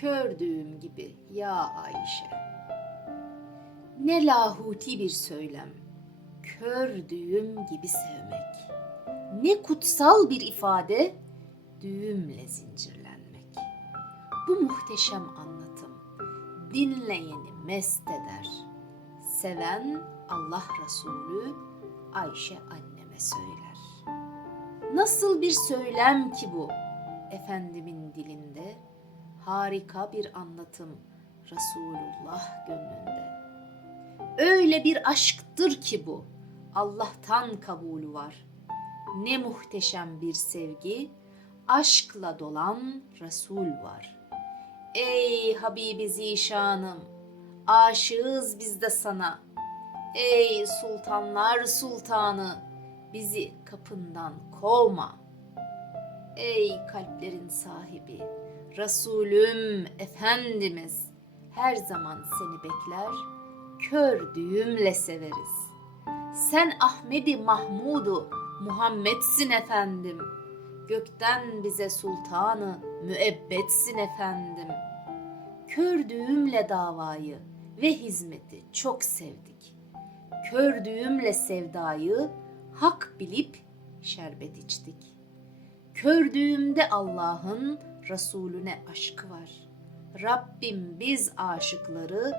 kördüğüm gibi ya Ayşe. Ne lahuti bir söylem, kördüğüm gibi sevmek. Ne kutsal bir ifade, düğümle zincirlenmek. Bu muhteşem anlatım dinleyeni mest eder. Seven Allah Resulü Ayşe anneme söyler. Nasıl bir söylem ki bu? Efendimin dilinde harika bir anlatım Resulullah gönlünde. Öyle bir aşktır ki bu. Allah'tan kabulü var. Ne muhteşem bir sevgi, aşkla dolan Resul var. Ey Habibi Zişanım, aşığız biz de sana. Ey sultanlar sultanı, bizi kapından kovma. Ey kalplerin sahibi, Resulüm Efendimiz, her zaman seni bekler, kör düğümle severiz. Sen Ahmedi Mahmudu Muhammed'sin efendim. Gökten bize sultanı müebbetsin efendim. Kör düğümle davayı ve hizmeti çok sevdik. Kör düğümle sevdayı hak bilip şerbet içtik. Kördüğümde Allah'ın Resulüne aşkı var. Rabbim biz aşıkları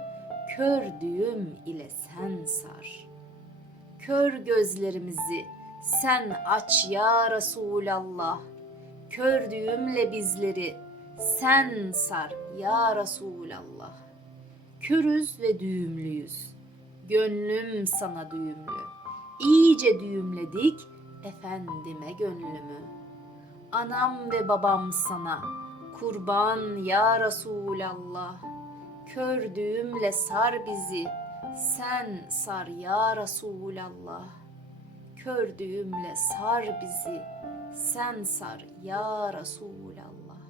kördüğüm ile sen sar. Kör gözlerimizi sen aç ya Resulallah. Kördüğümle bizleri sen sar ya Resulallah. Körüz ve düğümlüyüz. Gönlüm sana düğümlü. İyice düğümledik efendime gönlümü. Anam ve babam sana kurban ya Resulallah. Kör düğümle sar bizi, sen sar ya Resulallah. Kör düğümle sar bizi, sen sar ya Resulallah.